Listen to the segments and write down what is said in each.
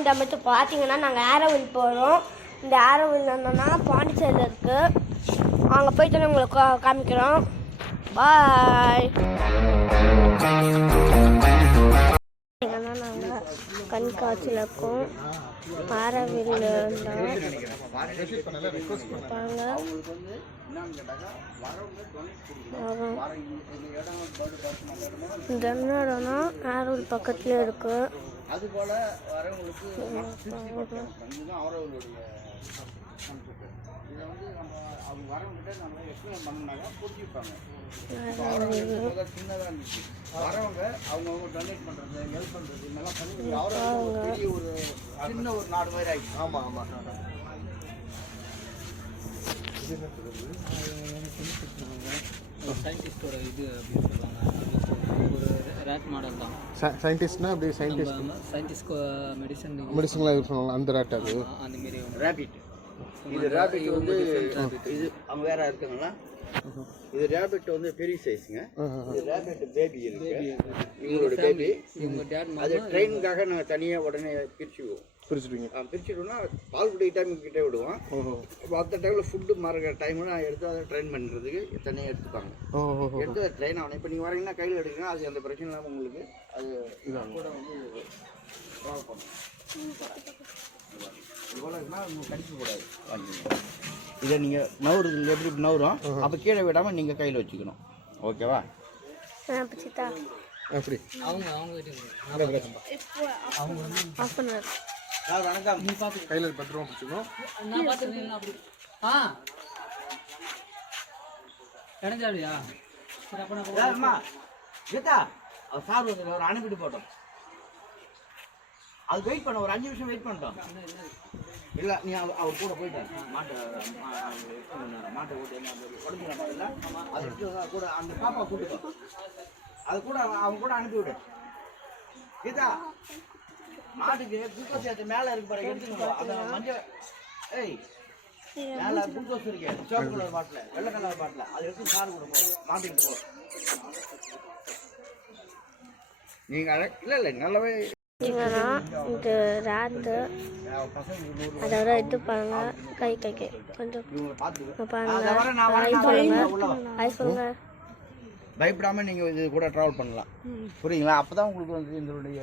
இந்த அமைச்சு பார்த்தீங்கன்னா நாங்கள் ஆரோவில் போகிறோம். இந்த ஆரோவில் என்னன்னா பாண்டிச்சேரியில் இருக்குது. அங்கே போயிட்டு உங்களுக்கு காமிக்கிறோம். பாய். எங்கன்னா நாங்கள் கண்காட்சியில் இருக்கோம். ஆரோவில் இந்த இடம்னா ஆரோவில் பக்கத்துல இருக்கு. சயின்டிஸ்டோட இது அப்படின்னு சொல்லுவாங்க. ஒரு ரேட் மாடல் தான். சயின்டிஸ்ட்னா அப்படி சயின்டிஸ்ட் மெடிசன்லாம் யூஸ் பண்ணுவாங்க. அந்த ரேட் அது அந்த மாதிரி ரேபிட். இது ரேபிட் வந்து இது அவங்க வேற இருக்குங்களா? இது ரேபிட் வந்து பெரிய சைஸுங்க. இது ரேபிட் பேபி இருக்கு. இவங்களோட பேபி. இவங்க டேட் அது ட்ரெயினுக்காக நாங்கள் தனியாக உடனே பிரிச்சுடுவீங்க. பிரிச்சுட்டோம்னா பால் குடி டைம் கிட்டே விடுவோம். மற்ற டைமில் ஃபுட்டு மறக்கிற டைமில் எடுத்து அதை ட்ரெயின் பண்ணுறதுக்கு தனியாக எடுத்துப்பாங்க. எடுத்து அதை ட்ரெயின் ஆகணும். இப்போ நீங்கள் வரீங்கன்னா கையில் எடுக்கணும். அது அந்த பிரச்சனை இல்லாமல் உங்களுக்கு அது கூட வந்து ட்ராவல் பண்ணணும். இவ்வளோ இருந்தால் உங்களுக்கு கடிக்கக்கூடாது. இதை நீங்கள் நவுறது எப்படி நவுறோம் அப்போ கீழே விடாமல் நீங்கள் கையில் வச்சுக்கணும். ஓகேவா? அப்படி வணக்கம். நீ பார்த்து கையில் பத்திரமா பிடிச்சிக்கணும். நான் பார்த்துருக்கேன். அப்படி இடைஞ்சாடியா? சரி அப்போ நான் கீதா அவர் சார் வந்து ஒரு அனுப்பிட்டு போட்டோம். அது வெயிட் பண்ண ஒரு 5 நிமிஷம் வெயிட் பண்ணிட்டோம். இல்லை நீ அவர் கூட போயிட்டார். மாட்டை ஓட்டு என்ன உடஞ்சிடல. அது கூட அந்த பாப்பா கூப்பிட்டோம். அது கூட அவங்க கூட அனுப்பிவிடு. கீதா மாட்டுக்கு குளுக்கோஸ் ஏற்ற மேலே இருக்கு பாரு, எடுத்துக்கணும். அந்த மஞ்சள் மேலே குளுக்கோஸ் இருக்கு, சிவப்பு கலர் பாட்டில், வெள்ளை கலர் பாட்டில், அது எடுத்து சாறு கொடுப்போம். மாட்டுக்கிட்டு போகும். நீங்கள் இல்லை நல்லாவே இந்த ராத்து அதோட இது பாருங்க. கை கொஞ்சம் பாருங்க. பயப்படாமல் நீங்கள் இது கூட ட்ராவல் பண்ணலாம். புரியுங்களா? அப்போ தான் உங்களுக்கு வந்து இதனுடைய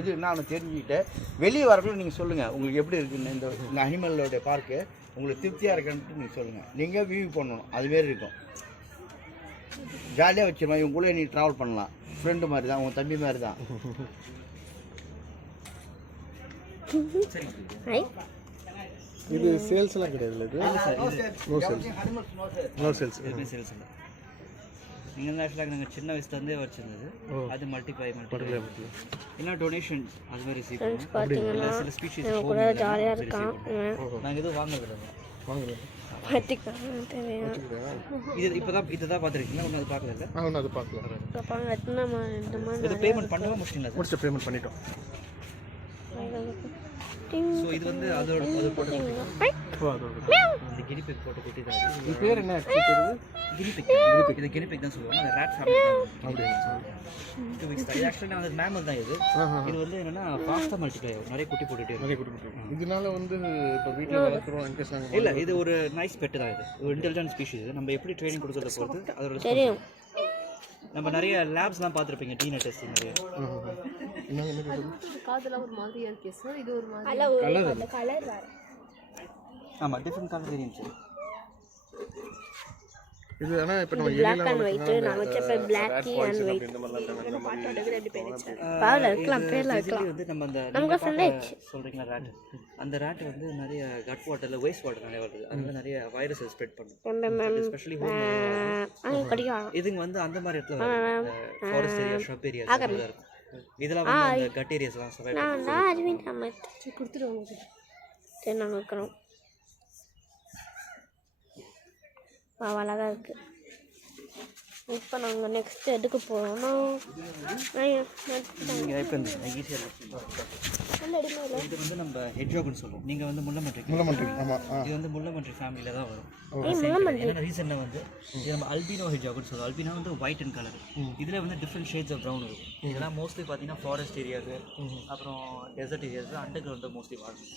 இது என்ன தெரிஞ்சுக்கிட்டு வெளியே வரக்குள்ள நீங்கள் சொல்லுங்கள் உங்களுக்கு எப்படி இருக்குன்னு. இந்த அனிமலோடைய பார்க்கு உங்களுக்கு திருப்தியாக இருக்குன்ட்டு நீங்கள் சொல்லுங்கள். நீங்கள் வியூ பண்ணணும். அதுமாரி இருக்கும். ஜாலியாக வச்சுருமா. இவங்க கூட நீ ட்ராவல் பண்ணலாம். ஃப்ரெண்டு மாதிரி தான், உங்கள் தம்பி மாதிரி தான். இது சேல்ஸ்லாம் கிடையாது. இது நோ சேல்ஸ். நீங்கள் வந்து ஆக்சுவலாக நாங்கள் சின்ன வயசுலேருந்தே வச்சுருந்தது. அது மல்டிப்ளை இல்லை டொனேஷன் அது மாதிரி ரிசீவ் பண்ணுவோம். சில ஸ்பீஷீஸ் ஜாலியாக இருக்கான். நாங்கள் எதுவும் வாங்குறது இது இப்போ தான் இதுதான் பார்த்துருக்கீங்களா? ஒன்றும் அது பார்க்கல. ஒன்றும் அது பார்க்கல. இது பேமெண்ட் பண்ணவா முடிச்சிங்களா? பேமெண்ட் பண்ணிட்டோம். ஸோ இது வந்து அதோட அது போட்டு அந்த கினிபிக் போட்டு குட்டி தான். இது பேர் என்ன? கினிபிக். இது கினிபிக் தான் சொல்லுவாங்க. அந்த ரேட் ஃபேமிலி தான். 2 வீக்ஸ் தான். இது ஆக்சுவலி நான் மேமல் தான். இது வந்து என்னன்னா ஃபாஸ்ட்டாக மல்டிப்ளை ஆகும். நிறைய குட்டி போட்டுகிட்டே. இதனால வந்து இப்போ வீட்டில் வளர்க்குறோம் இன்ட்ரெஸ்ட் இல்லை. இது ஒரு நைஸ் பெட்டு தான். இது ஒரு இன்டெலிஜென்ட் ஸ்பீஷீஸ். நம்ம எப்படி ட்ரைனிங் கொடுக்கறத பொறுத்து அதோட தெரியும். நம்ம நிறைய லேப்ஸ்லாம் பார்த்துருப்பீங்க. டிஎன்ஏ டெஸ்டிங் நிறைய. காதெல்லாம் ஒரு மாதிரியா இருக்கு சார். இது ஒரு மாதிரி கலர் வேற. ஆமாம், டிஃப்ரெண்ட் கலர் வேரியன்ட்ஸ். இது ஆனா இப்போ நம்ம black and white நான் வச்சப்ப black and white இந்த பாட்டோட கூட எப்படி பேனிச்சா பாவல இருக்கலாம். பேர்ல இருக்கலாம். வந்து நம்ம அந்த நமக்கு ஃப்ரெண்ட் சொல்றீங்களா ராட். அந்த ராட் வந்து நிறைய கட் வாட்டர்ல வேஸ்ட் வாட்டர் நிறைய வருது. அதனால நிறைய வைரஸ் ஸ்ப்ரெட் பண்ணும். எஸ்பெஷலி இதுங்க வந்து அந்த மாதிரி இடத்துல ஃபாரஸ்ட் ஏரியா, ஷ்ரப் ஏரியா இருக்கும். இதெல்லாம் வந்து அந்த கட் ஏரியாஸ்லாம் சர்வை பண்ணும். நான் அதுவும் நம்ம கொடுத்துருவோம். சரி நாங்கள் இருக்கிறோம். அழகாக இருக்குது. இப்போ நாங்கள் நெக்ஸ்ட் எதுக்கு போகிறோம்னா நீங்கள் இப்போ ஈஸியாக இது வந்து நம்ம ஹெட்ஜாக்னு சொல்லுவோம். நீங்கள் வந்து முள்ளமன்றி ஆமாம். இது வந்து முள்ளமன்றி ஃபேமிலியில் தான் வரும். என்ன ரீசன்னா வந்து இது நம்ம அல்பினோ ஹெட்ஜாக்னு சொல்லுவோம். அல்பினோ வந்து ஒயிட் அண்ட் கலர். இதில் வந்து டிஃப்ரெண்ட் ஷேட்ஸ் ஆஃப் ப்ரௌன் இருக்கும். இதெல்லாம் மோஸ்ட்லி பார்த்தீங்கன்னா ஃபாரஸ்ட் ஏரியாஸு, அப்புறம் டெசர்ட் ஏரியாஸு, அண்டர் கிரவுண்ட் தான் மோஸ்ட்லி வாழும்.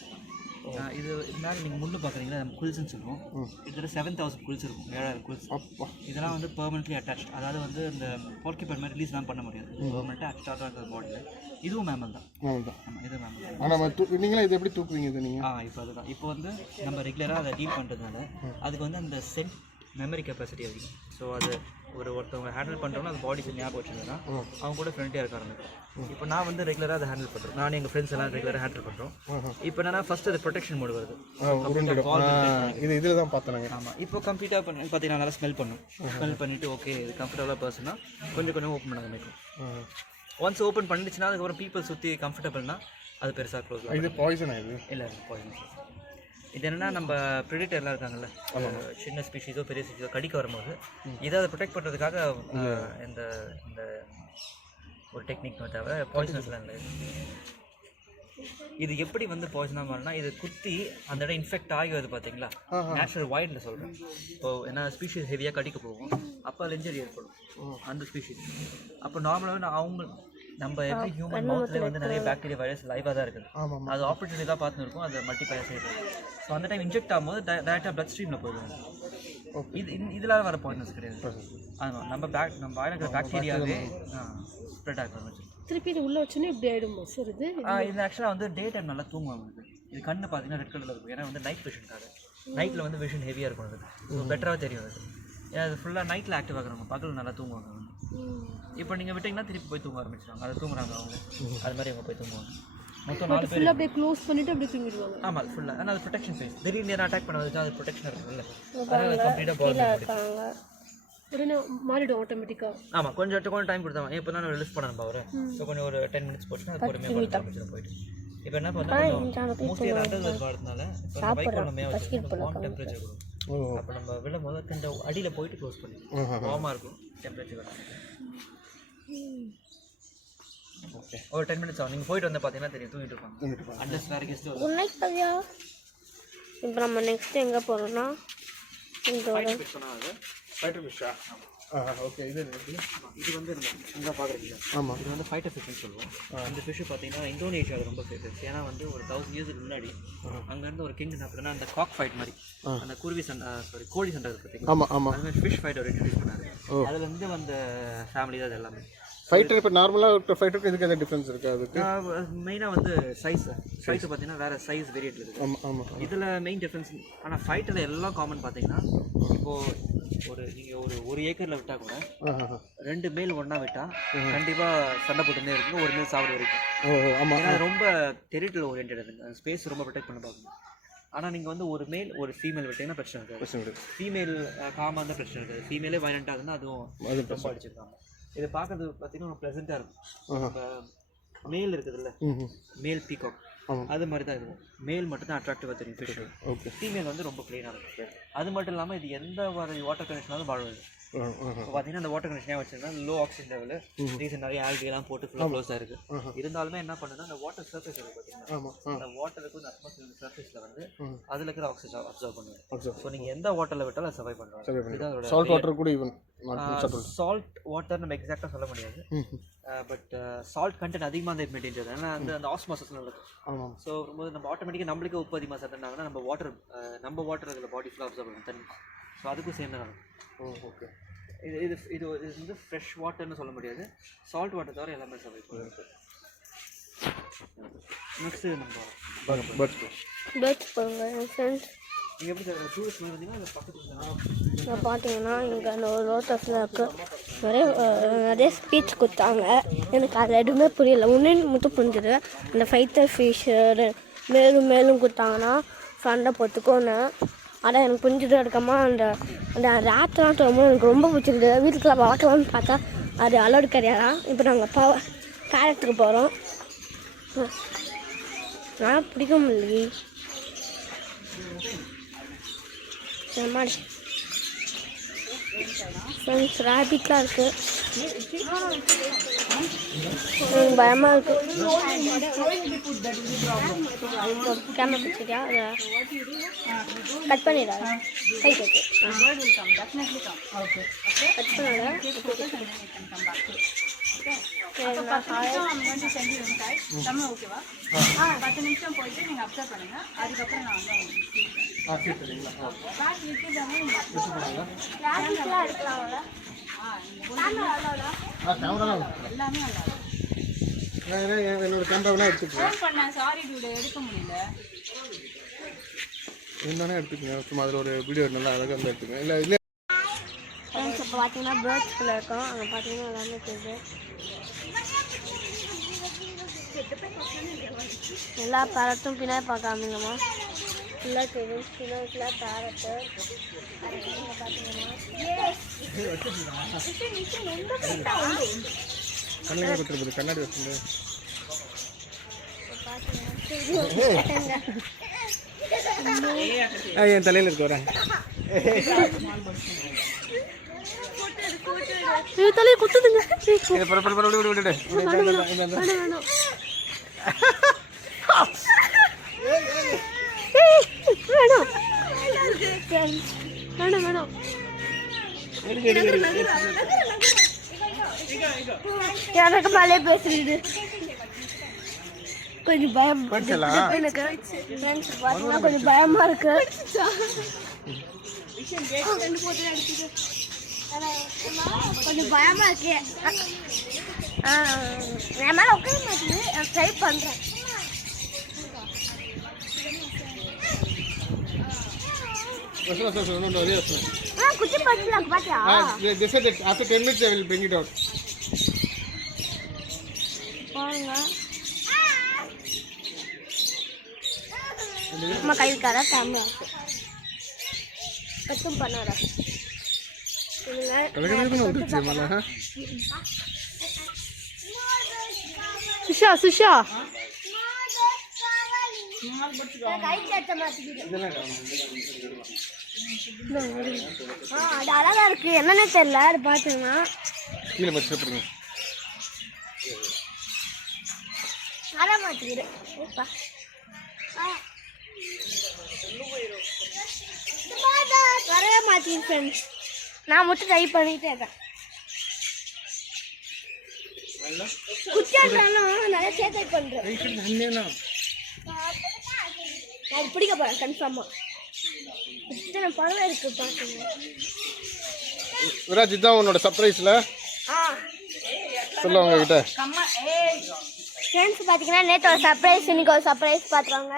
இது மேலே நீங்கள் முள்ளு பார்க்குறீங்களா, நம்ம குல்ஸ்ன்னு சொல்லுவோம். இதில் 7000 குல்ஸ் இருக்கும், 7000 குல்ஸ். இதெல்லாம் வந்து பெர்மனெண்ட்லி அட்டாச். அதாவது வந்து இந்த போர்க்கிபர் மாதிரி ரிலீஸ்லாம் பண்ண முடியாது, பெர்மனெண்ட்டாக அட்டாச் ஆகிற பாடியில். இதுவும் மேமல் தான். ஆமாம், இது மேமல் தான். ஆனால் நீங்களே இது எப்படி தூக்குவீங்க இது நீங்கள்? இப்போ அதுதான். இப்போ வந்து நம்ம ரெகுலராக அதை டீல் பண்ணுறதுனால அதுக்கு வந்து அந்த சென்ட் மெமரி கெப்பாசிட்டி அதிகம். ஸோ அது ஒருத்தவங்க ஹேண்டில் பண்ணுறோன்னா அது பாடி ஞாபகம் வச்சுருந்தேன்னா அவங்க கூட ஃப்ரெண்ட்லியாக இருக்க ஆரம்பிக்கும். இப்போ நான் வந்து ரெகுலராக அதை ஹேண்டில் பண்ணுறோம். நான் எங்கள் ஃப்ரெண்ட்ஸ் எல்லாம் ரெகுலராக ஹேண்டில் பண்ணுறோம். இப்போ என்னன்னா ஃபஸ்ட்டு அது ப்ரொடெக்ஷன் மோடு வருது. இது இதில் தான் பார்த்தேன். ஆமாம், இப்போ கம்ப்ளீட்டாக பண்ணி பார்த்தீங்கன்னா நல்லா ஸ்மெல் பண்ணும். ஸ்மெல் பண்ணிவிட்டு ஓகே இது கம்ஃபர்டபுளாக பர்சனாக கொஞ்சம் ஓப்பன் பண்ண ஆரம்பிக்கும். ஒன்ஸ் ஓப்பன் பண்ணிடுச்சுன்னா அதுக்கப்புறம் பீப்புள் சுற்றி கம்ஃபர்டபுள்னா அது பெருசாக க்ளோஸ். இது பாய்சனா? இது இல்லை, பாய்சன். இது என்னென்னா நம்ம ப்ரெடிட்டர்லாம் இருக்காங்கல்ல, சின்ன ஸ்பீஷீஸோ பெரிய ஸ்பீஷீஸோ கடிக்க வரும்போது இதை அதை ப்ரொடெக்ட் பண்ணுறதுக்காக இந்த இந்த ஒரு டெக்னிக் தவிர பாய்சனஸ்லாம் இல்லை. இது எப்படி வந்து பாய்சனாக மாறினா, இது குத்தி அந்த இடம் இன்ஃபெக்ட் ஆகி வருது பார்த்தீங்களா, நேச்சுரல் வைல்டில் சொல்கிறேன். இப்போது ஏன்னா ஸ்பீஷீஸ் ஹெவியாக கடிக்க போகும், அப்போ அது இன்ஜரி ஏற்படும் அந்த ஸ்பீஷீஸ். அப்போ நார்மலாகவே நம்ம எப்படி ஹியூமன் மவுத்லேயே வந்து நிறைய பாக்டீரியா வைரஸ் லைவாக தான் இருக்குது. அது ஆப்பர்ச்சுனிட்டி தான் பார்த்துன்னு இருக்கும், அது மல்டிப்ளை செய்யுது. ஸோ அந்த டைம் இன்ஜெக்ட் ஆகும்போது டேரெக்டாக பிளட் ஸ்ட்ரீமில் போயிடுவாங்க. இதெல்லாம் வர பாய்சன்ஸ் கிடையாது. ஆமாம், நம்ம வாயில் இருக்கிற பாக்டீரியாவே ஸ்ப்ரெட் ஆக ஆரம்பிச்சு. திருப்பி இது உள்ளே வச்சோன்னே இப்படி ஆகிடுமா சார்? இது ஆக்சுவலாக வந்து டே டைம் நல்லா தூங்குவாங்க. இது கண்ணு பார்த்தீங்கன்னா ரெட் கலரில் இருக்கும். ஏன்னா வந்து நைட் விஷனுக்காக. நைட்டில் வந்து விஷன் ஹெவியாக இருக்கும். அது ஸோ பெட்டராக தெரியும். அது ஏன்னா அது ஃபுல்லாக நைட்டில் ஆக்டிவ் ஆகுறவங்க பகல் நல்லா தூங்குவாங்க. இப்போ நீங்கள் விட்டிங்கன்னா திருப்பி போய் தூங்க ஆரம்பிச்சிடுவாங்க. அதை தூங்குறாங்க அவங்க, அது மாதிரி அவங்க போய் தூங்குவாங்க. மொத்தம் 4 பேர் அப்படியே க்ளோஸ் பண்ணிட்டு அப்படியே தூங்கிடுவாங்க. ஆமாம், ஃபுல்லாக. ஆனால் அது ப்ரொடெக்ஷன் ஃபேஸ். திடீர்னு அட்டாக் பண்ண வச்சு அது ப்ரொடெக்ஷன் இருக்குல்ல, அதனால் கம்ப்ளீட்டாக பால் உடனே மாறிடும் ஆட்டோமேட்டிக்காக. ஆமாம், கொஞ்சம் டைம் கொடுத்தாங்க. இப்போ தான் ரிலீஸ் பண்ண நம்ம அவரை. ஸோ கொஞ்சம் ஒரு 10 மினிட்ஸ் போச்சுன்னா அது பொறுமையாக போட்டு ஆரம்பிச்சிடும் போயிட்டு. இப்போ என்ன பண்ணால் மோஸ்ட்லி ரெண்டாவது வரதுனால இப்போ பைக்கில் நம்ம வச்சு வார்ம் டெம்பரேச்சர் கொடுக்கும். அப்போ நம்ம விழும் போது கொஞ்சம் அடியில் போயிட்டு க்ளோஸ் பண்ணிடுவோம். வார்மாக இருக்கும் டெம்பரேச்சர். ஓகே, ஒரு 10 மினிட்ஸ் ஆகும். நீங்கள் போயிட்டு வந்து பார்த்தீங்கன்னா தெரியும், தூங்கிட்டு இருப்பாங்க. அட்லஸ் வேறு கெஸ்ட் குட் நைட் பையா. இப்போ நம்ம நெக்ஸ்ட் எங்கே போகிறோம்னா ஃபைட்டர் ஃபிஷ்ஷா? ஓகே. இது வந்து இங்கே பார்க்குறீங்க. ஆமாம், இது வந்து ஃபைட்டர் ஃபிஷ்னு சொல்லுவோம். அந்த ஃபிஷ்ஷு பார்த்தீங்கன்னா இந்தோனேஷியாவில் ரொம்ப ஃபேமஸ். ஏன்னா வந்து ஒரு 1000 இயர்ஸுக்கு முன்னாடி அங்கேருந்து ஒரு கிங் என்ன பண்ணுன்னா அந்த காக் ஃபைட் மாதிரி அந்த குருவி சண்டை கோழி சண்டை இருக்குது பார்த்தீங்கன்னா. ஆமாம். அது மாதிரி ஃபிஷ் ஃபைட் ஒரு இன்ட்ரடியூஸ் பண்ணாரு. அதுலேருந்து வந்த ஃபேமிலி தான் அது எல்லாமே. ஃபைட்டர் இப்போ நார்மலாக ஃபைட்டருக்கு இதுக்கு எதாவது டிஃப்ரென்ஸ் இருக்குது? அதுக்கு மெயினாக வந்து சைஸ் பார்த்தீங்கன்னா வேறு சைஸ் வேரியேட் இருக்குது. ஆமாம். இதில் மெயின் டிஃப்ரென்ஸ். ஆனால் ஃபைட்டில் எல்லாம் காமன் பார்த்தீங்கன்னா, இப்போது நீங்கள் ஒரு ஏக்கரில் விட்டால் கூட 2 மேல் ஒன்றா விட்டால் கண்டிப்பாக சண்டை போட்டுனே இருக்குங்க, ஒரு மேல் சாப்பிட வரைக்கும். ஆமாம், ஏன்னா ரொம்ப டெரிட்டரி ஓரியன்ட் இருக்குங்க, ஸ்பேஸ் ரொம்ப ப்ரொடெக்ட் பண்ண பார்க்கணும். ஆனால் நீங்கள் வந்து ஒரு மேல் ஒரு ஃபீமேல் விட்டிங்கன்னா பிரச்சனை இருக்காது. ஃபீமேல் காமாக இருந்தால் பிரச்சனை இருக்காது. ஃபீமேலே வயலண்ட்டாக இருந்தால் அதுவும் ரொம்ப அடிச்சிருக்காங்க. இதை பார்க்கறது பார்த்தீங்கன்னா ப்ளசண்ட்டாக இருக்கும். இப்போ மேல் இருக்குதுல்ல, மேல் பீகாக் அது மாதிரி தான் இருக்கும். மேல் மட்டும் தான் அட்ராக்டிவாக தெரியும் ஃபிஷ். ஓகே. ஃபீமேல் வந்து ரொம்ப ப்ளெயினாக இருக்கும். அது மட்டும் இல்லாமல் இது எந்த வாட்டர் கண்டிஷனாலும் வாழுது. இப்போ பார்த்தீங்கன்னா அந்த வாட்டர் கண்டிஷனாக வச்சுருந்தா லோ ஆக்சிஜன் லெவலு, ரீசன் நிறைய ஆல்கெல்லாம் போட்டு ஃபுல்லாக க்ளோஸாக இருக்குது. இருந்தாலுமே என்ன பண்ணுன்னா அந்த வாட்டர் சர்ஃபேஸ் இருக்குது பார்த்தீங்கன்னா, அந்த வாட்டருக்கு வந்து அட்மாஸ்பியர் சர்ஃபேஸில் வந்து அதில் இருக்கிற ஆக்சிஜன் அப்சர்வ் பண்ணுவோம். ஸோ நீங்கள் எந்த வாட்டரில் விட்டாலும் அதை சர்வை பண்ணுவாங்க. இதுதான் சால்ட் வாட்டர் கூட ஈவன் சால்ட் வாட்டர் நம்ம எக்ஸாக்டாக சொல்ல முடியாது. பட் சால்ட் கண்டென்ட் அதிகமாக அந்த மெயின்டைன் செய்யுது. ஏன்னா அந்த ஆஸ்மாசஸ் நடக்கும். ஸோ வரும்போது நம்ம ஆட்டோமேட்டிக்காக நம்மளுக்கே உப்பு அதிகமாக சேர்த்துனாங்கன்னா நம்ம வாட்டர் அதில் பாடி ஃபுல்லாக அப்சர்வ் பண்ணும் தண்ணி. ஸோ அதுக்கும் சேர்ந்து நடக்கும். ஓகே. இது வந்து ஃப்ரெஷ் வாட்டர்னு சொல்ல முடியாது. சால்ட் வாட்டர் தவிர எல்லாமே சர்வை பண்ணுறது. நெக்ஸ்ட்டு நம்ம பேர்ட்ஸ் பாருங்கள் ஃப்ரெண்ட்ஸ். நீங்கள் எப்படி சார் டூரிஸ்ட் மாதிரி வந்தீங்கன்னா பக்கத்தில் நான் பார்த்தீங்கன்னா இங்கே அந்த ஒரு லோட்டஸில் இருக்குது. நிறைய ஸ்பீச் கொடுத்தாங்க. எனக்கு அது எதுவுமே புரியல. ஒன்று மட்டும் புரிஞ்சுது, அந்த ஃபைட்டர் ஃபிஷ்ஷு மேலும் கொடுத்தாங்கன்னா சண்டை போட்டுக்கோன்னு. ஆனால் எனக்கு புரிஞ்சுட்டு இருக்காமல் அந்த அந்த ராத்தெலாம் தோணும்போது எனக்கு ரொம்ப பிடிச்சிருது. வீட்டுக்குள்ள வளர்க்கலாம்னு பார்த்தா அது அலோடு கிடையாதா. இப்போ நாங்கள் பேரட்டுக்கு போகிறோம். நான் பிடிக்க முடியலையே. மாதிரி ஃப்ரெண்ட்ஸ் ரேபிட்லாம் இருக்குது. எனக்கு பயமாக இருக்கு. கேமரா பிடிச்சிருக்கியா? அதை கட் பண்ணிடாத. கை கட்டு. கட் பண்ணாத. என்னோட கேமராவெல்லாம் எடுத்துக்கேன். இருந்தானே எடுத்துக்கங்க. சும்மா அதில் ஒரு வீடியோ நல்லா அழகாக இருந்தால் எடுத்துக்கங்க. இல்லை இல்லை இப்போ பார்த்தீங்கன்னா பேர்ட்ஸ்குள்ளே இருக்கோம். அங்கே பார்த்தீங்கன்னா எல்லாமே தெரியுது. எல்லா பேரட்டும் பின்னாடி பார்க்காமீங்கம்மா. ஃபுல்லாக தெரியும். பின்னாடி ஃபுல்லாக பேரட்டு. கண்ணாடி கொடுத்துருக்குது. கண்ணாடி வச்சுருந்து என் தலையில் இருக்க வரேன். தலையை குத்துதுங்க. வேணாம் வேணாம். எனக்கு மேலே பேசுறது கொஞ்சம் பயம். எனக்கு பார்த்தீங்கன்னா கொஞ்சம் பயமா இருக்கு. கொஞ்சம் பயமா இருக்கு. என் மேல உட்கார மாட்டேங்குது. ட்ரை பண்றேன். குச்சி பறிச்சுலாம் பாத்தியா? They said that after 10 minutes they will bring it out. பாருங்க. அம்மா கை வைக்காத. கேமரா கட்டும் பண்ணாத. சுஷா சுஷா அது அழகா இருக்கு. என்னன்னே தெரியல. அது பாத்தீங்கன்னா கீழே வச்சு வர மாட்டேங்குது. வரவே மாட்டேங்குது ஃப்ரெண்ட்ஸ். நான் மட்டும் ட்ரை பண்ணிட்டே இருக்கேன். குச்சாட்டாலும் நிறைய சேர்த்து பண்றேன். அது பிடிக்க போறேன் கன்ஃபார்மா. இத்தனை பழம் இருக்கு பாத்தீங்க. விராஜ் இதான் உன்னோட சர்ப்ரைஸ்ல சொல்ல அவங்க கிட்ட. ஃப்ரெண்ட்ஸ் பார்த்தீங்கன்னா நேற்று ஒரு சர்ப்ரைஸ், இன்னைக்கு ஒரு சர்ப்ரைஸ் பார்த்துருவாங்க.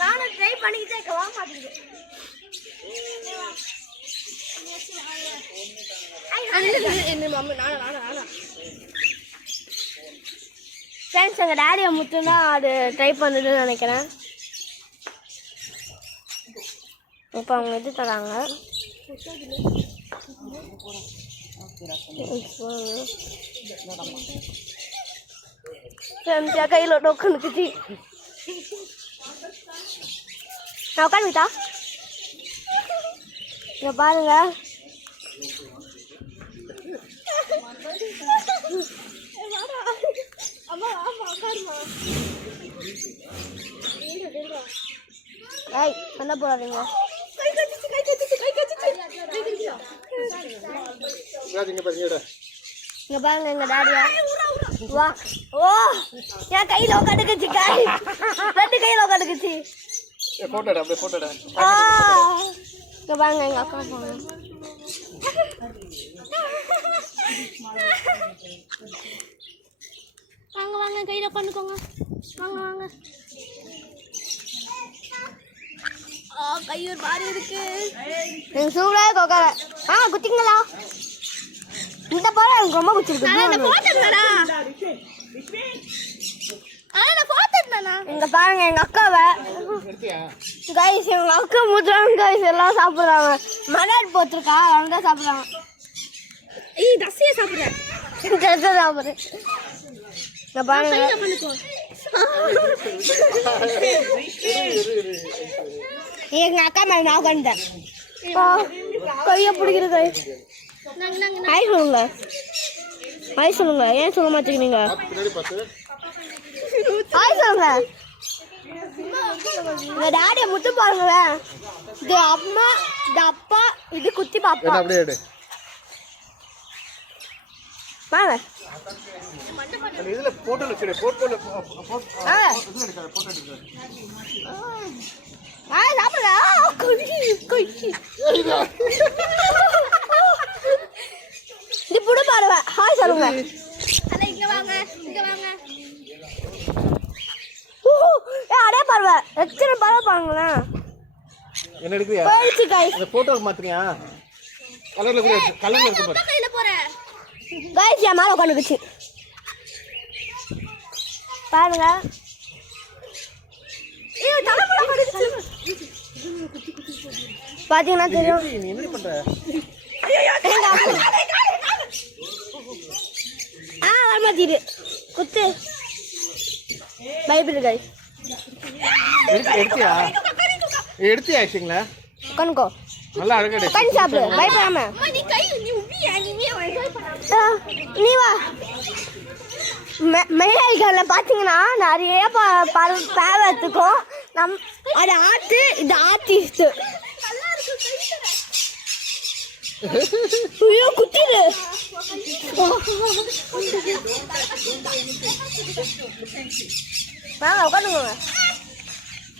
நானும் ட்ரை பண்ணிக்கிட்டே இருக்க. வர மாட்டேங்குது. ஃப்ரெண்ட்ஸ் எங்கள் டேடியை மட்டும்தான் அது ட்ரை பண்ணுதுன்னு நினைக்கிறேன். இப்போ அவங்க எது தராங்க. கையில் உட்காந்துக்குச்சு. நான் உட்காந்துக்கிட்டா இங்க பாருங்க. ஏய் என்ன போறாதீங்க. இங்க பாருங்க எங்க டாடியா. வா. ஓ என் கையில உட்காந்துக்குச்சு. காய் 2 கையில உட்காந்துக்குச்சு. போட்டோடா அப்படியே போட்டோடா. இங்க பாருங்க எங்க அக்கா போங்க. வாங்க வாங்க கையில உட்காந்துக்கோங்க. வாங்க வாங்க. கையூர் பாரு இருக்கு. எனக்கு சூப்பரா இருக்கு உட்கார. குத்திங்களா? இந்த பழம் எனக்கு ரொம்ப பிடிச்சிருக்கு. இங்க பாருங்க எங்க அக்காவை. கைஸ் எங்க அக்கா முத்துறாங்க. கைஸ் எல்லாம் சாப்பிடுறாங்க. மணல் போட்டிருக்கா அவங்க சாப்பிடுறாங்க. தசிய சாப்பிடுறேன். சாப்பிடுறேன். இங்க பாருங்க எங்கள் அக்கா மேலே நான் உட்காந்துட்டேன் கையை பிடிக்கிற கை ஹாய் சொல்லுங்க ஹாய் சொல்லுங்க ஏன் சொல்ல மாட்டேங்கிறீங்க பின்னாடி பார்த்து ஹாய் சொல்லுங்க எங்கள் டாடியை முத்து பாருங்களேன் இது அம்மா இது அப்பா இது குத்தி பாப்பா என்ன அப்படியே எடு வாங்க அந்த இதுல போட்டோல வச்சிடு போட்டோல வாங்க இதுல எடுக்காத போட்டோ எடுக்காத சாப்பிடுங்க கொச்சி இது புடு பாருவ ஹாய் சொல்லுங்க இங்க வாங்க அடே பாருவ எத்தனை பறவை பாருங்களேன் என்ன எடுக்கறியா போயிடுச்சு கைஸ் அந்த போட்டோ மாத்துறியா கலர்ல இருக்கு பாரு கைஸ் என் மேலே உட்காந்துக்குச்சு பாருங்க பாத்தீங்கன்னா தெரியும் நீ என்ன பண்ற வரமாட்டீரு குத்து பைபிள் கைஸ் எடுத்தியா ஆச்சுங்களா உட்காந்துக்கோ நல்லா அழகா உட்காந்து சாப்பிடு பயப்படாம நீ வா மெய்யாளிகளில் பார்த்தீங்கன்னா நிறைய பேவத்துக்கும் அது ஆத்து இது ஆர்டிஸ்ட் ஐயோ குத்திடு வாங்க உட்காந்துக்கோங்க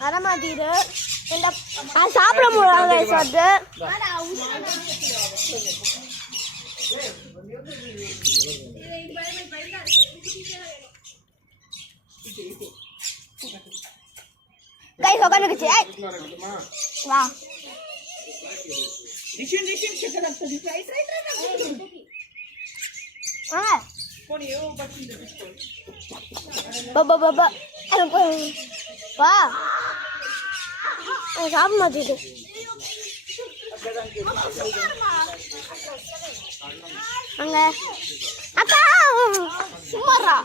வரமாட்டீரு சாப்பிட முடியாங்க சாப்பிட்டு கைஸ் உட்காந்துக்குச்சு வா வா சாப்பிட மாட்டேது அங்க அக்கா சும்மாறா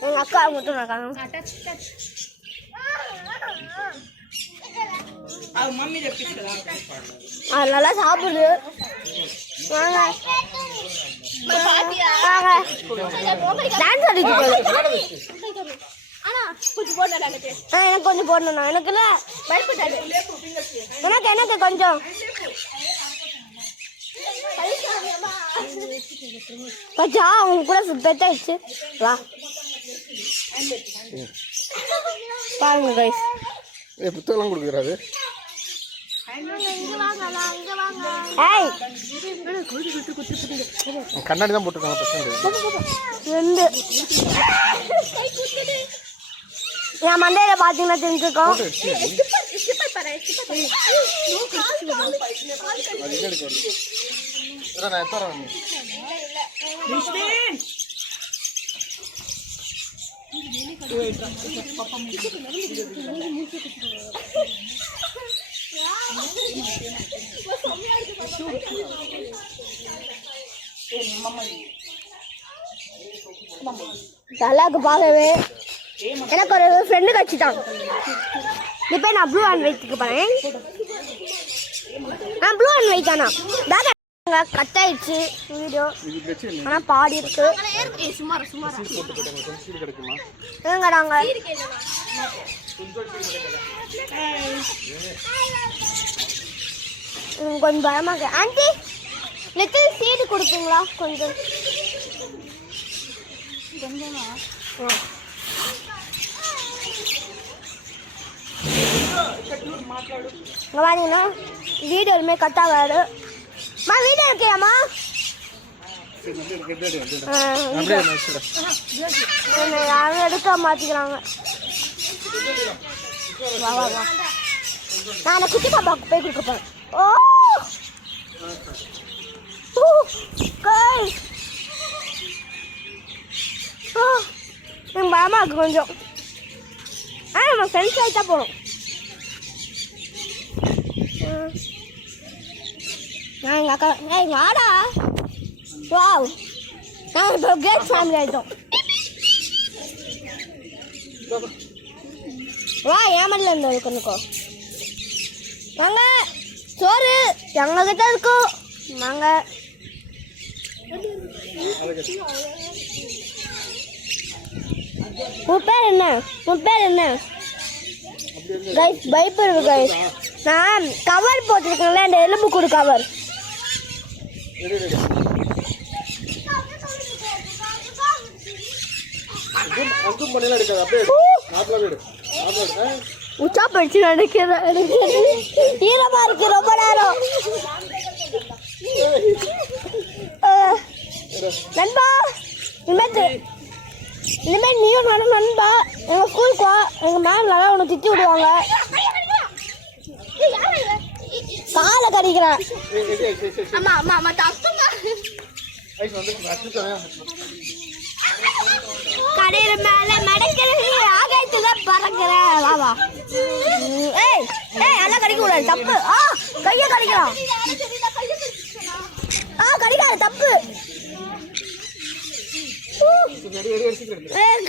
எங்க அக்கா மட்டும் இருக்காங்க அது நல்லா சாப்பிடுது வாங்க டான்ஸ் ஆடிட்டு எனக்கு கொஞ்சம் போடணும் எனக்கு இல்லை எனக்கு கொஞ்சம் பச்சா அவங்க கூட பெத்தாயிடுச்சு வா பாருங்க கைஸ் புத்தகம் கொடுக்குறாரு கண்ணாடி தான் போட்டுருக்காங்க ரெண்டு என் மண்டையில பாத்தீங்கன்னா தெரிஞ்சுக்கோ தலாக்கு பார்க்கவே எனக்கு ஒரு ஃப்ரெண்டு கட்சிட்டான் இப்போ நான் ப்ளூ அண்ட் ஒயிட்டுக்கு போகிறேன் நான் ப்ளூ அண்ட் ஒயிட் தானா பேக் கட் ஆயிடுச்சு வீடியோ ஆனால் பாடி இருக்கு எங்க நாங்கள் கொஞ்சம் பயமாக ஆண்டி லிட்டில் சீடு கொடுப்பீங்களா கொஞ்சம் இங்கே பாத்தீங்கன்னா வீடியோ எதுவுமே கட் ஆகாது வீடியோ இருக்கியாம்மா யாரும் எடுக்க மாட்டிக்கிறாங்க வா வா வா நான் குட்டி பாப்பாவுக்கு போய் கொடுக்க போறேன் எனக்கு பயமா இருக்கு கொஞ்சம் நம்ம ஃப்ரெண்ட்ஸ் ஆகிட்டா போகிறோம் நான் எங்கள் அக்கா ஏய் வாடா வாவ் நாங்கள் இப்போ கிரேட் ஃபேமிலி ஆகிட்டோம் வா ஏன் மடியில் இருந்தா உட்காந்துக்கோ வாங்க சோறு எங்ககிட்ட இருக்கும் வாங்க. உன் பேர் என்ன? உன் பேர் என்ன கைஸ்? பயப்படுது கைஸ். நான் கவர் போட்டிருக்கேன்ல, அந்த எலும்பு கூடு கவர். உச்சா படிச்சு நினைக்கிறேன். ஈரமா இருக்கு ரொம்ப நேரம். நண்பா இனிமேல் நீயும் நானும் நண்பா எங்கள் ஸ்கூலுக்கு வா. எங்கள் மேம் நல்லா உன்னை திட்டி விடுவாங்க. காலை கடிக்கிறேன். கடையில மேல மடக்கிறது ஆகாயத்துல பறக்கிற வாவா. ஏய் ஏய் எல்லாம் கடிக்க கூடாது, தப்பு. கைய கடிக்கலாம். கடிக்காது, தப்பு.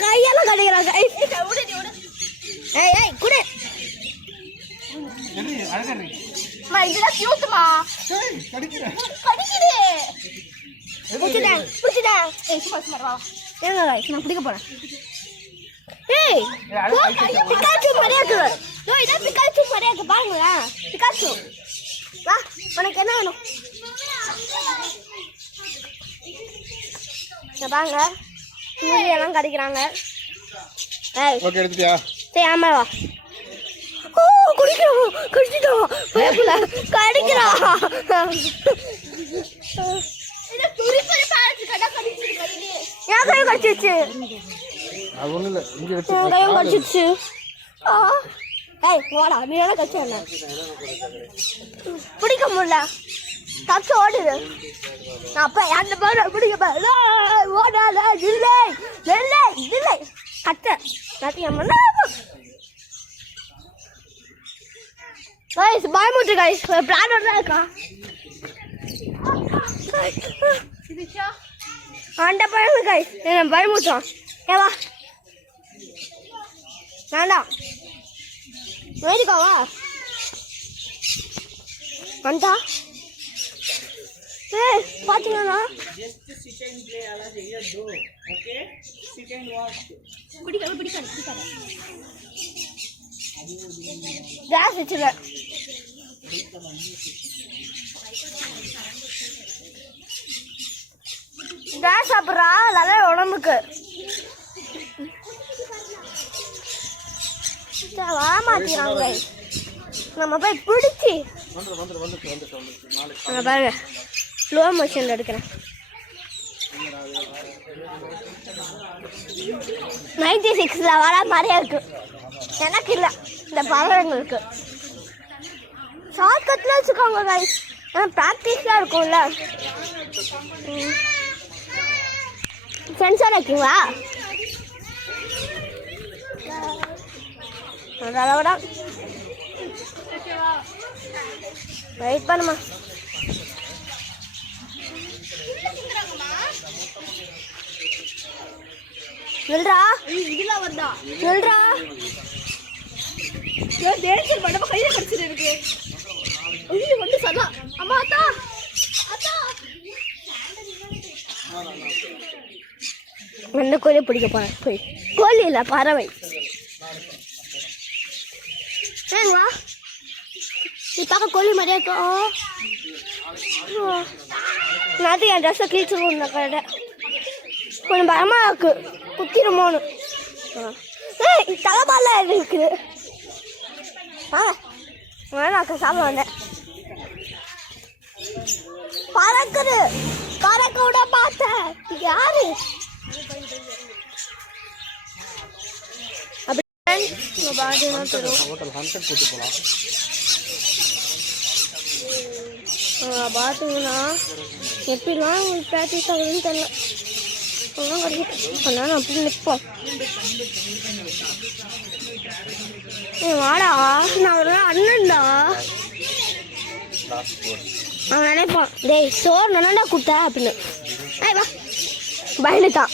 கையெல்லாம் கடிக்கிறாங்க. ஏய் ஏய் குடு. இதெல்லாம் கியூட்டுமா. கடிக்குது. புடிச்சிட்டேன் புடிச்சிட்டேன். ஏய் சும்மா சும்மா வா. ஏங்க गाइस நான் பிடிக்க போறேன். ஏய் பிகாச்சு மாதிரியா இருக்கு. இதான் பிகாச்சு மாதிரியா இருக்கு பாருங்களா. பிகாச்சு வா, உனக்கு என்ன வேணும்? பாருங்க எல்லாம் கடிக்கிறாங்க. ஏய் ஓகே எடுத்துட்டியா? சரி ஆமா வா. குடிக்கிறோம் குடிச்சிட்டோம். பயப்பட கடிக்கிறான். என் கையும் கடிச்சிச்சு. கையும் கடிச்சிச்சு. ஏய் வாடா, நீ என்ன கடிச்ச? என்ன பிடிக்க முடியல, தச்சு ஓடுது. அப்ப அந்த பேர பிடிக்க ஓடாத. இல்லை இல்லை இல்லை கட்ட நத்தியம் गाइस பயமுட்டு गाइस. பிளான் ஒண்ணா இருக்கா? ஆண்ட பாருங்க गाइस, என்ன பயமுட்டான். ஏ வா நானா வேடிக்கா வா வந்தா. ஏய் பாத்தீங்களா? just sit and play ala cheyaddu. Okay, sit and watch. பிடிக்காத கேஸ் வச்சுல. கேஸ் சாப்பிட்றா நல்ல உடம்புக்கு. மாத்திராங்க. நம்ம போய் பிடிச்சி பாருங்க ஸ்லோ மோஷன்ல எடுக்கிறேன். 96ல வர மாதிரியே இருக்கு. எனக்கு இல்லை, இந்த பறவைங்களுக்கு. ஷார்ட்கட்ல வச்சுக்கோங்க गाइस, ஏன்னா ப்ராக்டிஸ்லாம் இருக்கும்ல. சென்சார் வைக்கிங்களா? அதோட வெயிட் பண்ணுமா. நில்றா இதெல்லாம் வந்தா நில்றா. டேஞ்சர் படமா கையில கடிச்சிட்டு இருக்கு. ஐயோ வந்து சதா அம்மா அத்தா அத்தா என்ன கோழி பிடிக்க போறேன். போய் கோழி இல்ல பறவை. ஏங்கா நீ பார்க்க கோழி மாதிரியா இருக்கும். நான் என் ட்ரெஸ்ஸை கிழிச்சிருவோம் கடை. கொஞ்சம் பயமா இருக்கு, குத்திருமோன்னு. ஏய் தலைபால இருக்குது. வேணாக்கா சாப்பிட வந்தேன். பறக்குது, பறக்க விட பார்த்தேன். யாரு அப்படி பார்த்தீங்கன்னா எப்படிலாம் உங்களுக்கு ப்ராக்டிஸ் ஆகுதுன்னு தெரியல. நான் அப்படி நிற்போம். வாடா, நான் ஒரு அண்ணன்டா. அவன் நினைப்பான் டேய் சோறு நல்லாண்டா கொடுத்த அப்படின்னு. வா பயந்துட்டான்.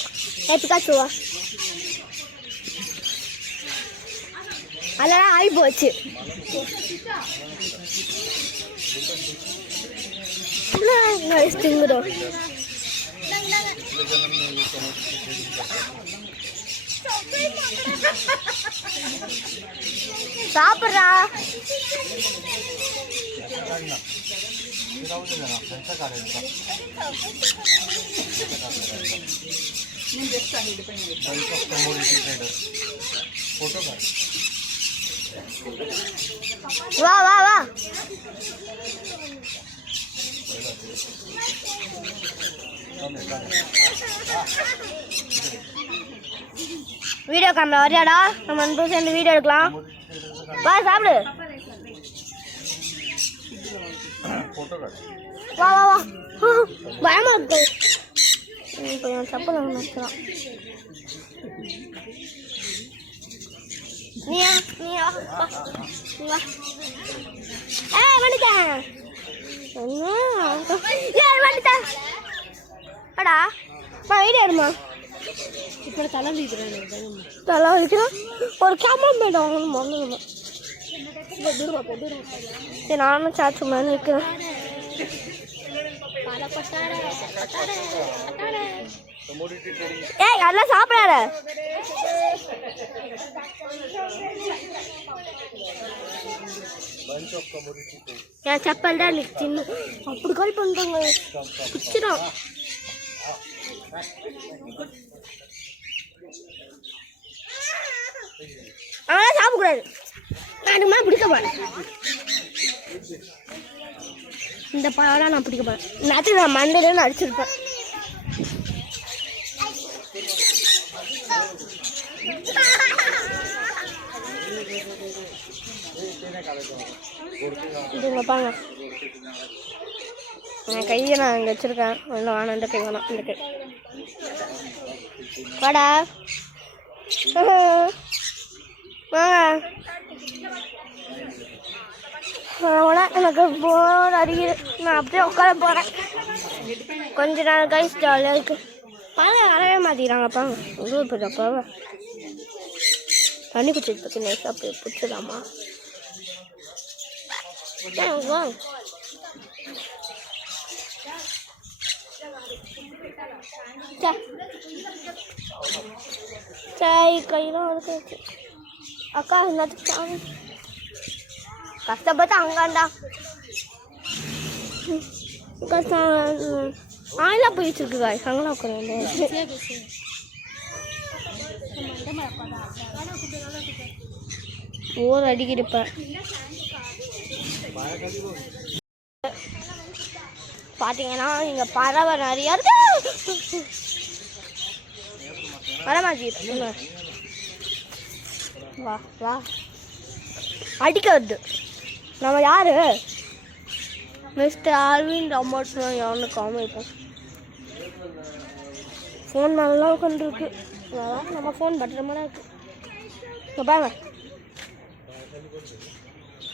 பிகாச்சு வா. அதெல்லாம் ஆகி போச்சு. நைஸ் திங்குறோம். சாப்பிட்றா. வா வா வா. வீடியோ கேமரா வரியாடா? நம்ம 2 பேரும் சேர்ந்து வீடியோ எடுக்கலாம். வா சாப்பிடு. வா வா வா. பயமா இருக்கு. இப்போ என் சப்பல் நினைக்கிறான். நீயா நீயா வா. ஏய் வந்துட்டேன். ஏய் வந்துட்டேன். அடா வா வீடியோ எடுமா. இப்போ தலை வலிக்கிறேன். ஒரு கேமரா மேடம் அவங்களும் மறந்துடுமா. சரி நானும் சாச்சு மாதிரி இருக்கிறேன். ஏய் அதெல்லாம் சாப்பிடாத. என் செப்பல் தான் எனக்கு சின்ன அப்படி கால் பண்ணுறாங்க. பிடிச்சிடும். அவெல்லாம் சாப்பிடக்கூடாது. எனக்கு மேலே பிடிக்க போறேன். இந்த பழம் நான் பிடிக்க போறேன். நேற்று நான் மண்டையில அடிச்சிருப்பேன். இதுங்க பாங்க. என் கையை நான் இங்கே வச்சுருக்கேன். ஒன்றும் வேணாம். இந்த கை வேணாம். இந்த கை வாடா வாங்க. எனக்கு போர் அடிக்குது. நான் அப்படியே உட்கார போகிறேன். கொஞ்ச நாள் கைஸ் ஜாலியாக இருக்கு. பழம் வரவே மாட்டேங்கிறாங்கப்பாங்க. ஊர் போய்ட்டாப்பா. தண்ணி குடிச்சது பற்றி நைஸாக போய் பிடிச்சதாமா. சரி கையெல்லாம் இருக்கு. அக்கா என்னத்துக்கு கஷ்டப்பட்டு அங்காண்டா கஷ்டம் ஆயிலாம் போயிடுச்சுருக்கு காய். அங்கெல்லாம் உட்காந்து ஓர் அடிக்கிருப்பேன். பார்த்தீங்கன்னா இங்கே பறவை நிறையா இருக்கு. வரமாச்சி வா வா. அடிக்க வருது. நம்ம யாரு? மிஸ்டர் ஆல்வின் ராமோட்ஸ் யாருன்னு காமிப்போம். ஃபோன் நல்லா உட்காந்துருக்கு. நம்ம ஃபோன் பத்திரமா இருக்கு. இங்கே பாருங்க.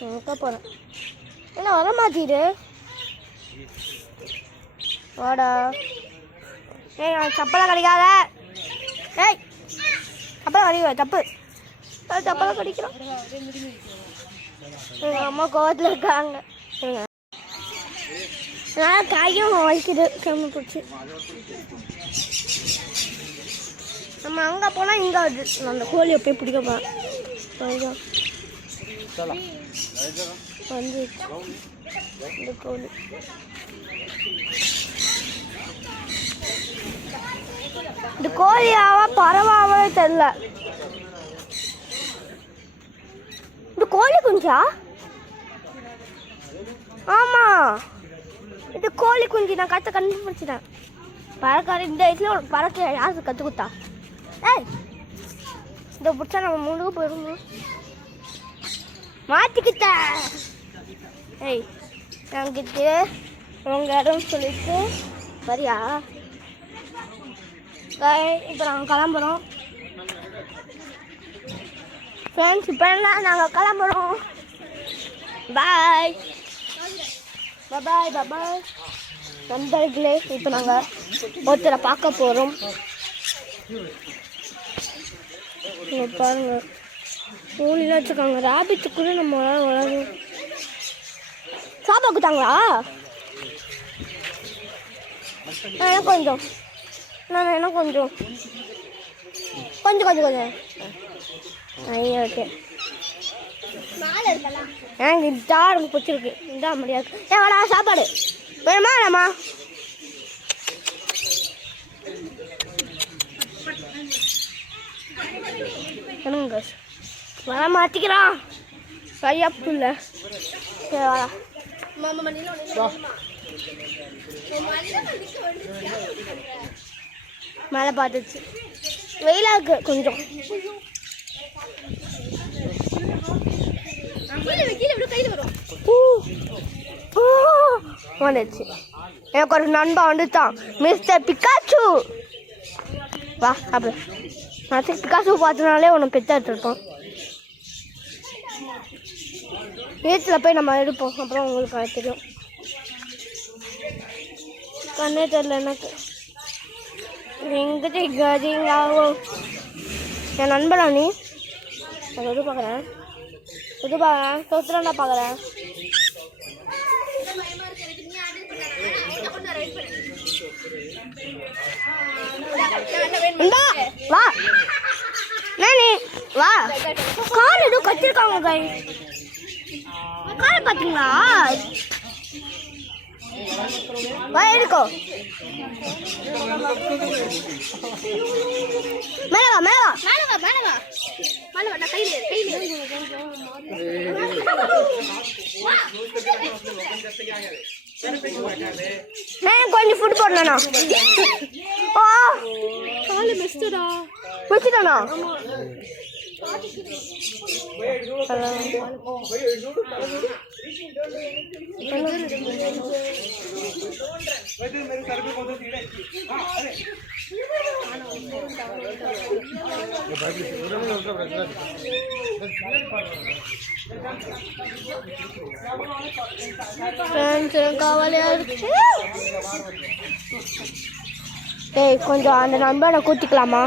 எங்கே போகிறேன்? என்ன வர மாட்டேது? வாடா. ஏய் சப்பலாம் கிடைக்காத. ஏய் சப்பலாம் கிடைக்காத. தப்பு. சப்பலாம் கிடைக்கிறோம். எங்கள் அம்மா கோவத்தில் இருக்காங்க. நான் காயும் வலிக்குது. கம்மி பிடிச்சி நம்ம அங்கே போனால் இங்கே வருது. நான் அந்த கோழியை போய் பிடிக்க போகிறேன். வந்து இந்த கோழி இந்த கோழியாவா பறவாவே தெரியல. இந்த கோழி குஞ்சா? ஆமா இது கோழி குஞ்சு. நான் கண்டுபிடிச்சிட்டேன். பறக்காரு இந்த வயசுல உனக்கு பறக்க யாருக்கு கற்றுக் கொடுத்தா? ஏய் இந்த பிடிச்சா நம்ம முன்னுக்கு போயிடுவோம். மாற்றிக்கிட்ட. ஏய் என்கிட்ட உங்கள் இடம் சொல்லிட்டு வரியா? இப்போ நாங்கள் கிளம்புறோம் ஃப்ரெண்ட்ஸ். இப்போ நாங்கள் கிளம்புறோம். பாய் பாய் பாய் நண்பர்களே. இப்போ நாங்கள் ஒருத்தரை பார்க்க போகிறோம். பாருங்க கோழிலாம் வச்சுருக்காங்க. ராபிட்டு கூட நம்ம வளரும். சாப்பாடு கொடுத்தாங்களா? எனக்கு கொஞ்சம் எனக்கு கொஞ்சம் ஓகே. எனக்கு இதான் எனக்கு பிடிச்சிருக்கு. இதான் முடியாது. வாடா சாப்பாடு வேணுமா வேணாமா? என்னங்க வர மாற்றிக்கிறான் கையாப்புல. வாடா மேலே பார்த்துச்சு. வெயிலாக இருக்கு கொஞ்சம். வந்துச்சு. எனக்கு ஒரு நண்பன் வந்துட்டான், மிஸ்டர் பிக்காச்சு. வா அப்படி நான் பிக்காச்சு பார்த்தனாலே உன்னை பெற்று எடுத்துருப்போம். நேற்றில் போய் நம்ம எடுப்போம், அப்புறம் உங்களுக்கு தெரியும். கண்ணே தெரியல எனக்கு. எங்கிட்ட கதிங்காகும் என் நண்பனா நீ? நான் பார்க்குறேன் தோத்துறாண்டா பார்க்குறேன். வா நானே வா. கால் எதுவும் கத்திருக்காங்க கை. கால் பார்த்தீங்களா? வா எடுக்கோ. மேலே வா நான் கையில் கொஞ்சம் ஃபுட் போடணும்ண்ணா. ஓ காலு மிஸ்டடா காவலியா இருக்கு. ஏய் கொஞ்சம் அந்த நம்பரை கூட்டிக்கலாமா?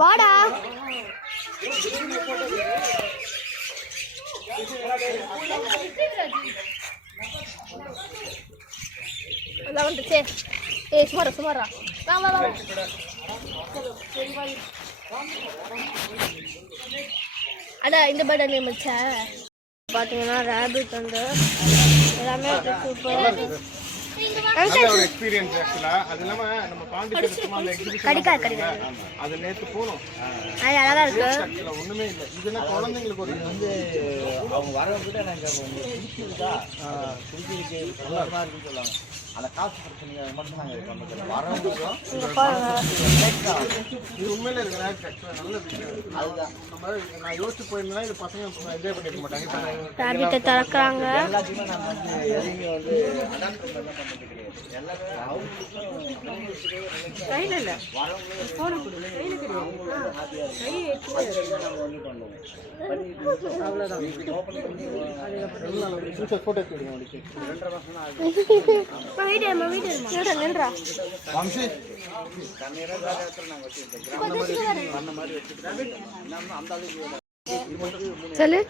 வாடா வந்துச்சு. ஏய் சுமாரா வா. அடா இந்த பேர்ட் என்ன மச்சா பார்த்தீங்கன்னா ரேபிட் வந்து எல்லாமே சூப்பர். ஒரு எக்ஸ்பீரியன்ஸ் ஆக்சுவலா. அது இல்லாம நம்ம பாண்டிச்சேரி அந்த எக்ஸிபிஷன் கிடைக்காது. அது நேத்து போனோம். அது அழகா இருக்கு. ஆக்சுவலா ஒண்ணுமே இல்ல. இதுனா குழந்தைங்களுக்கு ஒரு வந்து அவங்க வரவங்கிட்ட நாங்கள் பிடிச்சிருக்கா பிடிச்சிருக்கு நல்லா இருக்குன்னு சொல்லுவாங்க. அந்த காசு பிரச்சனை மட்டும் நாங்கள் இருக்கோம். வரவங்களுக்கும் இது உண்மையில இருக்கு. ஆக்சுவலா நல்ல விஷயம். அதுதான் நம்ம நான் யோசிச்சு போயிருந்தா இது பசங்க என்ஜாய் பண்ணிருக்க மாட்டாங்க. ரேபிட்டை திறக்கிறாங்க. எல்லாத்தையுமே நாங்கள் வந்து எதுவுமே வந்து அடாப்ட் பண்ண பண்ணுறது கிடையாது. எல்லாமே கையில் இல்லை அவ்வளோதான். போட்டோ எடுத்து சொல்லு.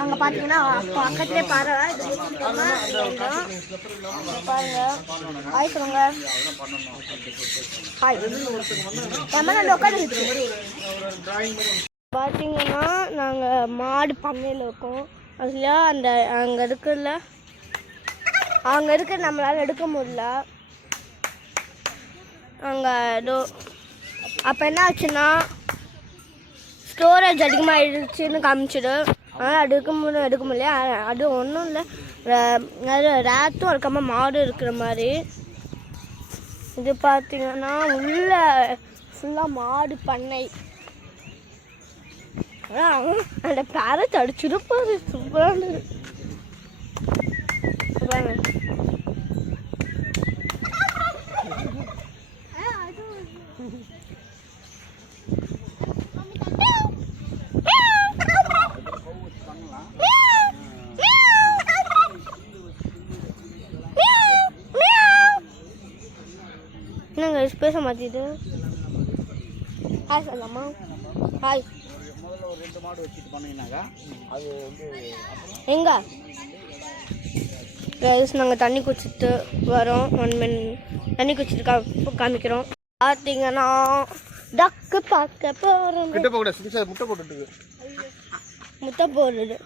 அங்க பாத்தீங்கன்னா பக்கத்துலேயே பறவை பாருங்க. ஹாய் சொல்லுங்க. ஹாய் பார்த்தீங்கன்னா நாங்கள் மாடு பண்ணையில் இருக்கோம். அதில் அங்கே இருக்கிற நம்மளால் எடுக்க முடியல. அங்கே ஏதோ அப்போ என்ன ஆச்சுன்னா ஸ்டோரேஜ் அதிகமாகிடுச்சுன்னு காமிச்சிடு. ஆனால் எடுக்க முடியல. அது ஒன்றும் இல்லை, ரேத்தும் இருக்காமல் மாடு இருக்கிற மாதிரி. இது பார்த்தீங்கன்னா உள்ள ஃபுல்லாக மாடு பண்ணை. அந்த பேரட் அடிச்சுருப்பாரு. சூப்பரானது. என்னங்க பேச மாட்டேது. ஹாய் சொல்லலாமா? ஹாய். முதல்ல ஒரு 2 மாடு வச்சுட்டு பண்ணீங்கன்னாக்கா அது வந்து எங்க கைஸ் நாங்கள் தண்ணி குடிச்சிட்டு வரோம். 1 மினிட் தண்ணி குடிச்சிட்டு காமிக்கிறோம். பார்த்தீங்கன்னா டக்கு பார்க்க போகிறோம். கிட்ட போக கூடாது, முட்டை போட்டுட்டு முட்டை போடுறது.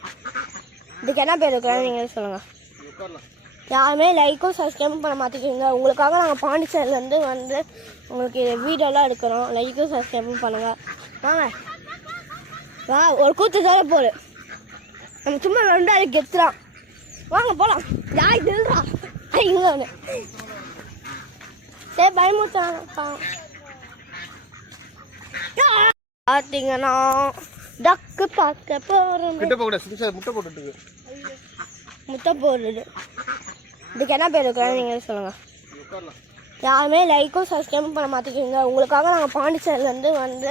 இதுக்கு என்ன பேர் இருக்கிறாங்க நீங்கள் சொல்லுங்கள். யாருமே லைக்கும் சப்ஸ்கிரைபும் பண்ண மாட்டேங்கிறீங்க. உங்களுக்காக நாங்கள் பாண்டிச்சேரியிலேருந்து வந்து உங்களுக்கு வீடியோலாம் எடுக்கிறோம். லைக்கும் சப்ஸ்கிரைபும் பண்ணுங்கள். வாங்க வா, ஒரு கூத்து தர போடு. நம்ம சும்மா 2 ஆள் கெத்துறான். வாங்க போகலாம். யாய் தெரியுதா இங்கே ஒன்று சரி பயமுறுத்தான். பார்த்தீங்கன்னா டக்கு பார்க்க போகிறோம். கிட்ட போக கூடாது, முட்டை போட்டுட்டு முட்டை போடுறது. இதுக்கு என்ன பேர் இருக்கிறாங்க நீங்கள் சொல்லுங்கள். யாருமே லைக்கும் சப்ஸ்கிரைபும் பண்ண மாட்டேங்கிறீங்க. உங்களுக்காக நாங்கள் பாண்டிச்சேரியிலேருந்து வந்து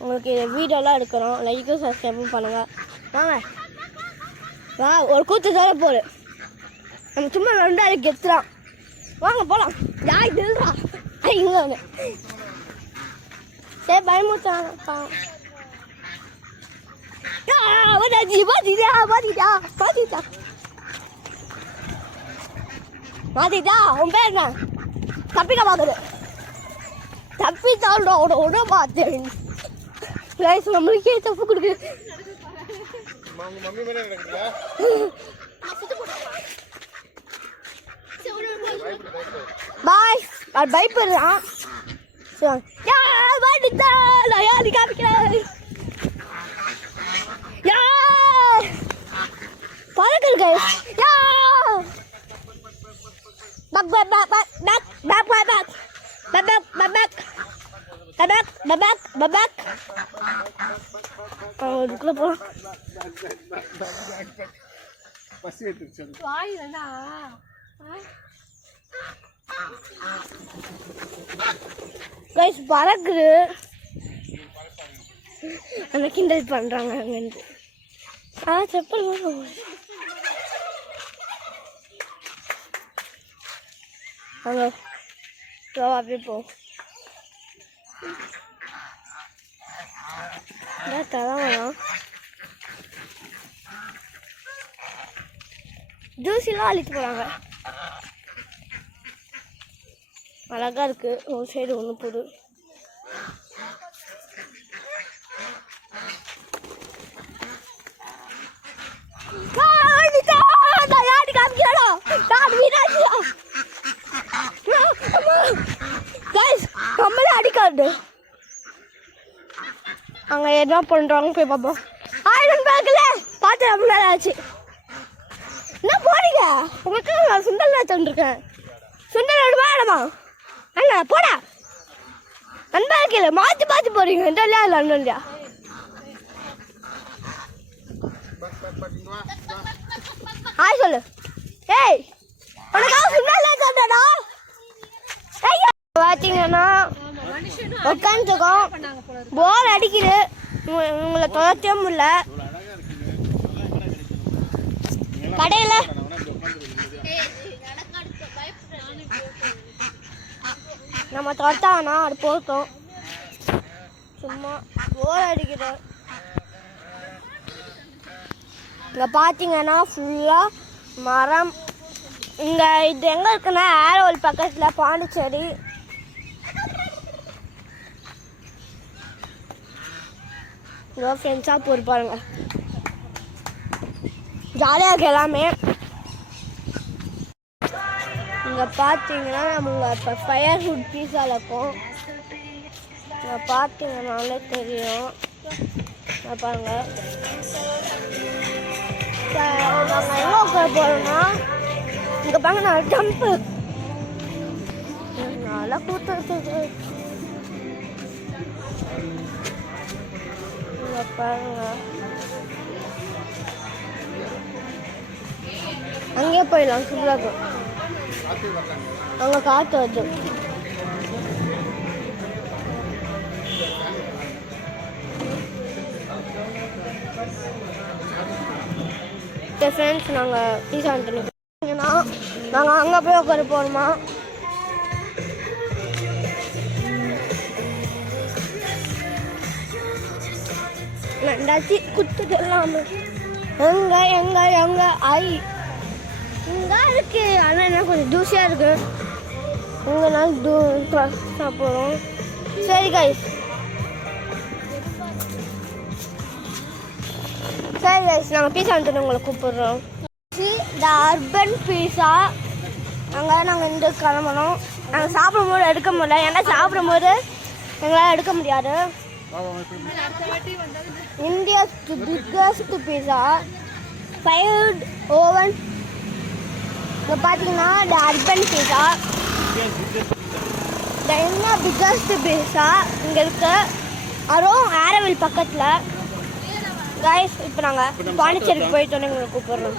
உங்களுக்கு வீடியோலாம் எடுக்கிறோம். லைக்கும் சப்ஸ்கிரைபும் பண்ணுங்கள். வாங்க வா, ஒரு கூத்து தர போடு. நம்ம சும்மா 2 ஆள் கெத்துறான். வாங்க போகலாம். யாய் தெரியுதா இங்கே ஒன்று சரி பயமுறுத்தான். மாத்திட்டா உன் பேர் என்ன? தப்பிக்க பார்க்குது. தப்பித்தாண்டா உட பார்த்தேன். நம்மளுக்கே தப்பு கொடுக்குது. மம்மி மேலே நடக்குதா? பாய். அது பயப்படுறான். யாரு காமிக்கிறேன் பழக்கல் கைஸ். அதுக்குள்ள போலாம். பசி எடுத்துச்சு. கைஸ் பறக்குது. அந்த கிண்டல் பண்றாங்க அங்கிருந்து. செப்பல் அங்கே அப்படியே போ. தரலாம் ஜூஸெல்லாம் அழித்து போகிறாங்க. அழகாக இருக்குது. ஒரு சைடு ஒன்று புது. அடிக்காது. அங்கே என்ன பண்ணுறாங்க போய் பார்ப்போம். ஆயிரம் பேக்கில் பார்த்து ரொம்ப நேரம் ஆச்சு. என்ன போறீங்க? உங்களுக்கு நான் சுண்டல் வச்சுருக்கேன். சுண்டல் வேணுமா வேணுமா? அண்ணா போடா. அன்பா இருக்கல மாற்றி மாற்றி போறீங்க. இந்த இல்லையா இல்லை அண்ணன் இல்லையா? ஹாய் சொல்லு. ஏய் உனக்காக சுண்டல் வச்சுடா. பார்த்தீங்கன்னா உட்காந்துக்கோம். போர் அடிக்குது. உங்களை துரத்தவே முடியல. கடையில் நம்ம துரத்தானா அது போட்டோம். சும்மா போர் அடிக்குது. இங்கே பார்த்தீங்கன்னா ஃபுல்லாக மரம். இங்கே இது எங்கே இருக்குன்னா ஏரோல் பக்கத்தில் பாண்டிச்சேரி. இதோ ஃப்ரெண்ட்ஸாக போய் பாருங்க. ஜாலியாக இருக்கு எல்லாமே. இங்கே பார்த்தீங்கன்னா நம்ம இப்போ ஃபயர் ஹுட் பீஸாவில் இருக்கோம். இங்கே பார்த்தீங்கன்னாலே தெரியும். பாருங்க நாங்கள் எங்கே உட்கார போகிறோம்னா இங்கே பாருங்க நான் ஜம்ப்பு நல்லா கூத்துறது. இங்கே பாருங்க அங்கேயே போயிடலாம். சூப்பராக இருக்கும். அங்கே காற்று வருது. ஃப்ரெண்ட்ஸ் நாங்கள் பீஸா வந்துட்டோம்னா நாங்கள் அங்கே போய் உட்கார போகணுமா. நண்டாச்சி குத்துடலாம். எங்க ஐ இங்கே இருக்கு. ஆனால் என்ன கொஞ்சம் தூசியாக இருக்கு. இங்கே நாள் சாப்பிட்றோம். சரி கைஸ், நாங்கள் பீஸா வந்துட்டு உங்களை கூப்பிடுறோம். த அர்பன் பீஸா. அங்கே நாங்கள் இந்த கிளம்பணும். நாங்கள் சாப்பிடும்போது எடுக்க முடியல, ஏன்னா சாப்பிடும்போது எங்களால் எடுக்க முடியாது. India's biggest pizza 5 oven. இங்கே பார்த்தீங்கன்னா the urban pizza, the India biggest pizza இங்கே இருக்கு. அதுவும் ஆரவில் பக்கத்தில். கைஸ் இப்போ நாங்கள் பாண்டிச்சேரிக்கு போயிட்டோன்னு எங்களை கூப்பிடுறோம்.